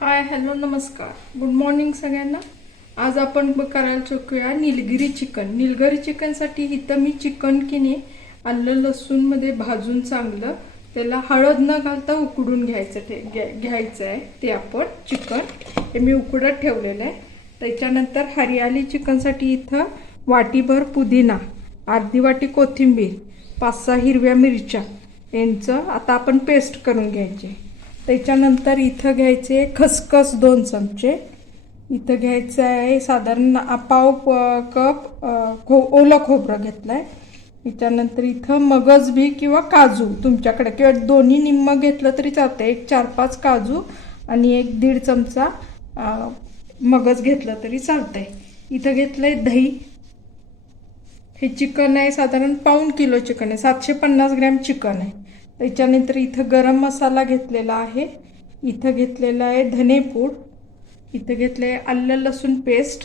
हाय hello नमस्कार. Good morning सगळ्यांना. आज आपण करायला चुकूया निलगिरी चिकन. निलगिरी चिकनसाठी इथं मी चिकन किने आलं लसूणमध्ये भाजून चांगलं त्याला हळद न घालता उकडून घ्यायचं ठे घ्या- घ्यायचं आहे ते आपण चिकन. हे मी उकडत ठेवलेलं आहे. त्याच्यानंतर हरियाली चिकनसाठी इथं वाटीभर पुदिना अर्धी वाटी कोथिंबीर पाच सहा हिरव्या मिरच्या. यांचं आता आपण पेस्ट करून घ्यायचे. त्याच्यानंतर इथं घ्यायचे खसखस दोन चमचे. इथं घ्यायचं आहे साधारण आ- पाव कप खो ओलं खोबरं घेतलं आहे त्याच्यानंतर इथं मगज बी किंवा काजू तुमच्याकडे किंवा दोन्ही निम्मं घेतलं तरी चालतं एक चार पाच काजू आणि एक दीड चमचा मगज घेतलं तरी चालतंय. इथं घेतलं आहे दही. हे चिकन आहे साधारण पाऊण किलो चिकन आहे. सातशे पन्नास ग्रॅम चिकन आहे. त्याच्यानंतर इथं गरम मसाला घेतलेला आहे. इथं घेतलेला आहे धनेपूड इथं घेतलं आहे आलं लसूण पेस्ट.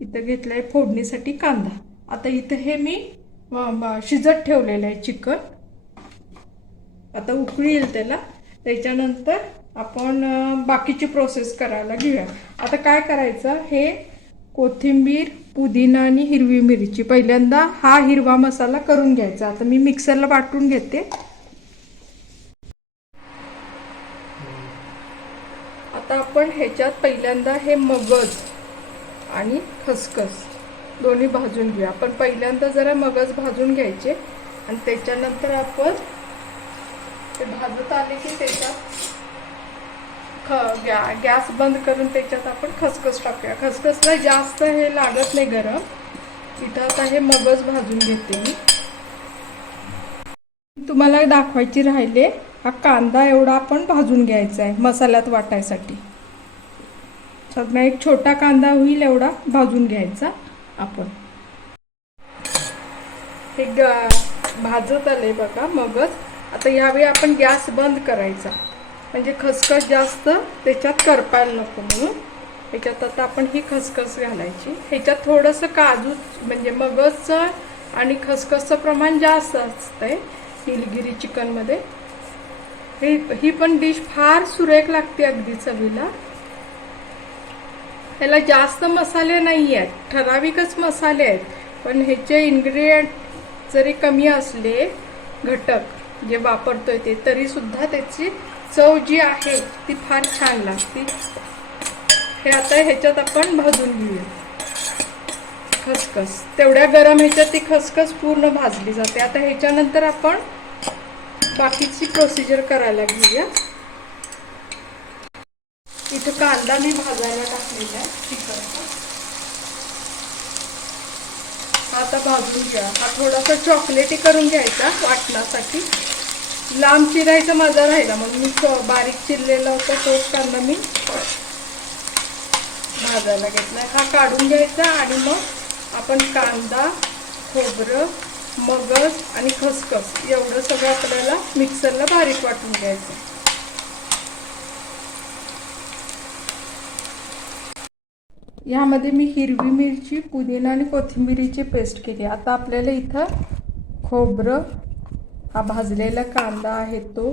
इथं घेतलं आहे फोडणीसाठी कांदा. आता इथं हे मी शिजत ठेवलेलं आहे चिकन. आता उकळी येईल त्याला. त्याच्यानंतर आपण बाकीची प्रोसेस करायला घेऊया. आता काय करायचं? हे कोथिंबीर पुदिना आणि हिरवी मिरची. पहिल्यांदा हा हिरवा मसाला करून घ्यायचा. आता मी मिक्सरला वाटून घेते आता आपण ह्याच्यात पहिल्यांदा हे मगज आणि खसखस दोन्ही भाजून घेऊया आपण पहिल्यांदा जरा मगज भाजून घ्यायचे आणि त्याच्यानंतर आपण ते भाजत आले की त्याच्यात ख गॅ गॅस बंद करून त्याच्यात आपण खसखस टाकूया. खसखसला जास्त हे लागत नाही गरम. इथं आता हे मगज भाजून घेते मी. तुम्हाला दाखवायची राहिले हा कांदा एवढा आपण भाजून घ्यायचा आहे मसाल्यात वाटायसाठी. सगळा एक छोटा कांदा होईल एवढा भाजून घ्यायचा आपण. हे भाजत आले बघा मगच. आता यावेळी आपण गॅस बंद करायचा. म्हणजे खसखस जास्त त्याच्यात करपायला नको म्हणून. ह्याच्यात आता आपण ही खसखस घालायची. ह्याच्यात थोडंसं काजू म्हणजे मगजचं आणि खसखसचं प्रमाण जास्त असतंय निलगिरी चिकनमध्ये. ही ही पण डिश फार सुरेख लागते अगदी चवीला. ह्याला जास्त मसाले नाही आहेत ठराविकच मसाले आहेत. पण ह्याचे इन्ग्रेडियंट जरी कमी असले घटक जे वापरतोय ते तरी सुद्धा त्याची चव जी आहे ती फार छान लागते. हे आता ह्याच्यात आपण भाजून घेऊया. खसखस. तेवढ्या गरम ह्याच्यात ती खसखस पूर्ण भाजली जाते. आता ह्याच्यानंतर आपण बाकीची प्रोसिजर करायला घेऊया. इथं कांदा मी भाजायला टाकलेला आहे चिकनचा आता भाजून घ्या. हा थोडासा चॉकलेटी करून घ्यायचा वाटणासाठी. लांब चिरायचा माझा राहिला म्हणून मी बारीक चिरलेला होता तोच कांदा मी भाजायला घेतला हा काढून घ्यायचा आणि मग आपण कांदा खोबरं मगज आणि खसखस एवढं सगळं आपल्याला मिक्सरला बारीक वाटून घ्यायचं. यामध्ये मी हिरवी मिरची पुदिना आणि कोथिंबिरीची पेस्ट केली. आता आपल्याला इथं खोबरं हा भाजलेला कांदा आहे तो.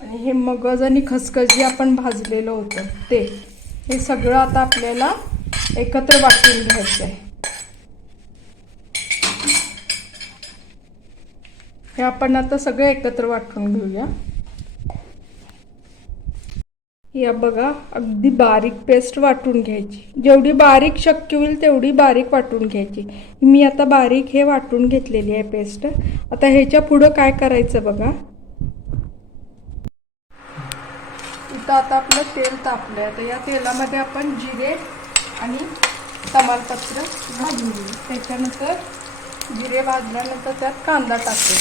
आणि हे मगज आणि खसखस जे आपण भाजलेलं होतं ते. हे सगळं आता आपल्याला एकत्र वाटून घ्यायचं आहे हे आपण आता सगळं एकत्र वाटून घेऊया. या बघा अगदी बारीक पेस्ट वाटून घ्यायची. जेवढी बारीक शक्य होईल तेवढी बारीक वाटून घ्यायची. मी आता बारीक हे वाटून घेतलेली आहे पेस्ट. आता ह्याच्या पुढं काय करायचं बघा. इथं आता आपलं तेल तापलं आहे तर या तेलामध्ये आपण जिरे आणि तमालपत्र भाजून घेऊ. त्याच्यानंतर जिरे भाजल्यानंतर त्यात कांदा टाकू.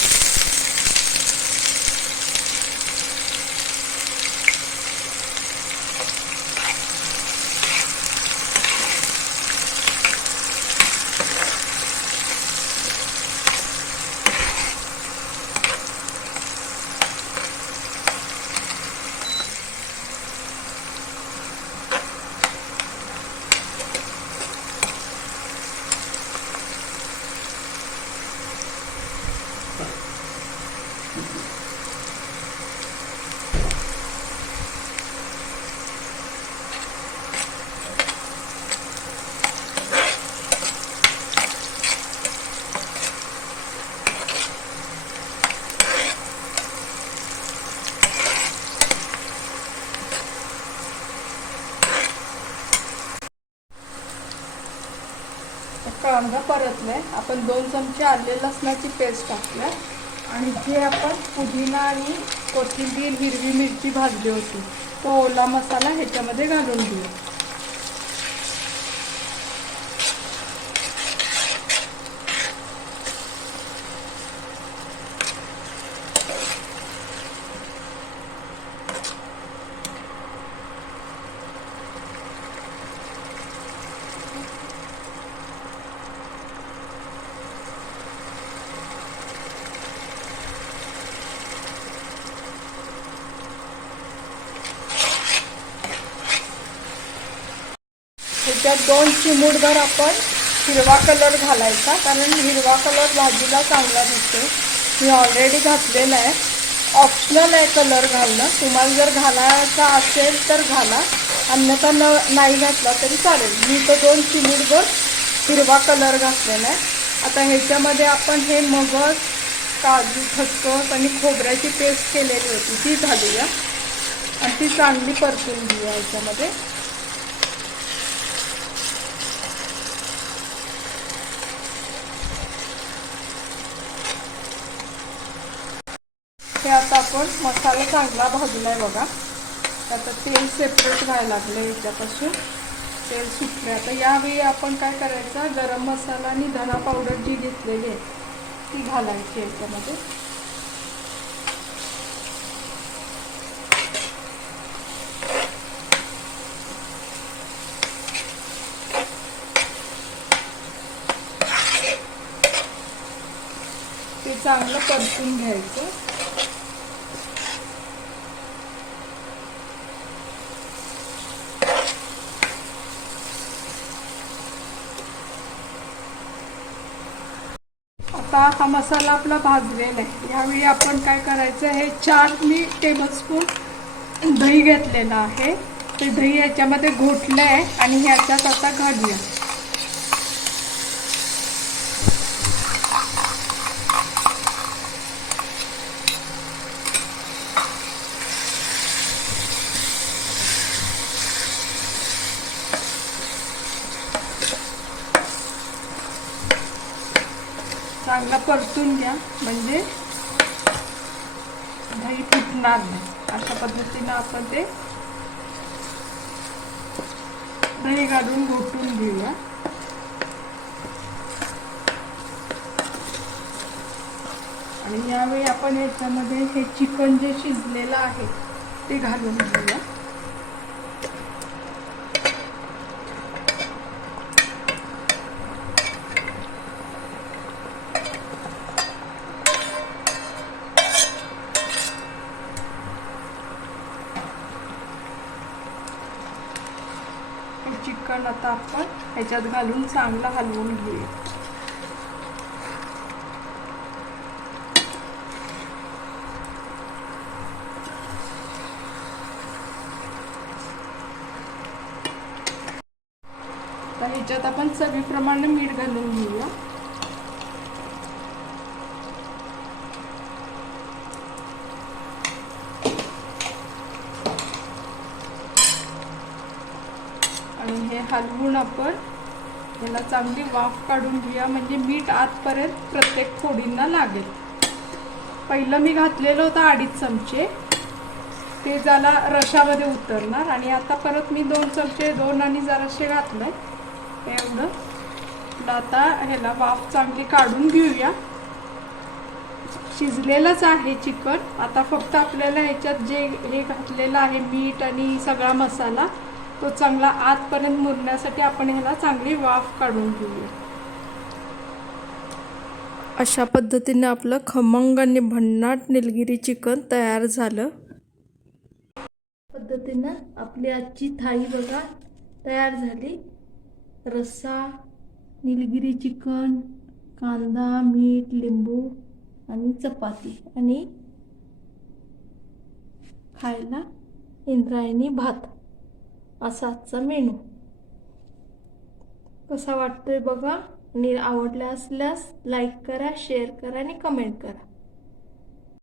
कांदा परतले आपण दोन चमचे आले लसणाची पेस्ट टाकल्या आणि जे आपण पुदिना आणि कोथिंबीर हिरवी मिरची भाजली होती तो ओला मसाला ह्याच्यामध्ये घालून घेऊ. ह्याच्यात दोन चिमूटभर आपण हिरवा कलर घालायचा कारण हिरवा कलर भाजीला चांगला दिसतो. मी ऑलरेडी घातलेला आहे. ऑप्शनल आहे कलर घालणं. तुम्हाला जर घालायचा असेल तर घाला. अन्यथा न नाही घातला तरी चालेल. मी तर दोन चिमूटभर हिरवा कलर घातलेला आहे. आता ह्याच्यामध्ये आपण हे मगज काजू खसखस आणि खोबऱ्याची पेस्ट केलेली होती. ती घालूया. आणि ती चांगली परतून घेऊया ह्याच्यामध्ये. हे आता आपण मसाला चांगला भाजला आहे बघा. आता तेल सेपरेट व्हायला लागलं याच्यापासून. तेल सुटले आता यावेळी आपण काय करायचं? गरम मसाला आणि धना पावडर जी घेतलेली आहे ती घालायची याच्यामध्ये. ते चांगलं परतून घ्यायचं. आता हा मसाला आपला भाजलेला आहे. यावेळी आपण काय करायचं हे चार मी टेबलस्पून दही घेतलेलं आहे. ते दही याच्यामध्ये घोटलं आहे आणि ह्याच्यात आता घालूया. चांगला परतून घ्या. म्हणजे दही फुटणार नाही. अशा पद्धतीनं आपण ते दही घालून घोटून घेऊया. आणि यावेळी आपण याच्यामध्ये हे चिकन जे शिजलेलं आहे ते घालून घेऊया. चिकन आता आपण ह्याच्यात घालून चांगलं हलवून घेऊया. तर ह्याच्यात आपण चवीप्रमाणे मीठ घालून घेऊया आणि हे हलवून आपण याला चांगली वाफ काढून घेऊया. म्हणजे मीठ आतपर्यंत प्रत्येक फोडींना लागेल. पहिलं मी घातलेलं होतं अडीच चमचे. ते जरा रशामध्ये उतरणार आणि आता परत मी दोन चमचे दोन आणि जराशे घातलंय. एवढं. आता ह्याला वाफ चांगली काढून घेऊया. शिजलेलंच आहे चिकन. आता फक्त आपल्याला ह्याच्यात जे हे घातलेलं आहे मीठ आणि सगळा मसाला तो चांगला आतपर्यंत मुरण्यासाठी आपण ह्याला चांगली वाफ काढून घेऊया. अशा पद्धतीने आपलं खमंग आणि भन्नाट निलगिरी चिकन तयार झालं. पद्धतीनं आपली आजची थाळी बघा तयार झाली. रस्सा निलगिरी चिकन कांदा मीठ लिंबू आणि चपाती. आणि खायला इंद्रायणी भात. असा आजचा मेनू. कसा वाटतोय बघा? आणि आवडला असल्यास लाईक करा शेअर करा आणि कमेंट करा.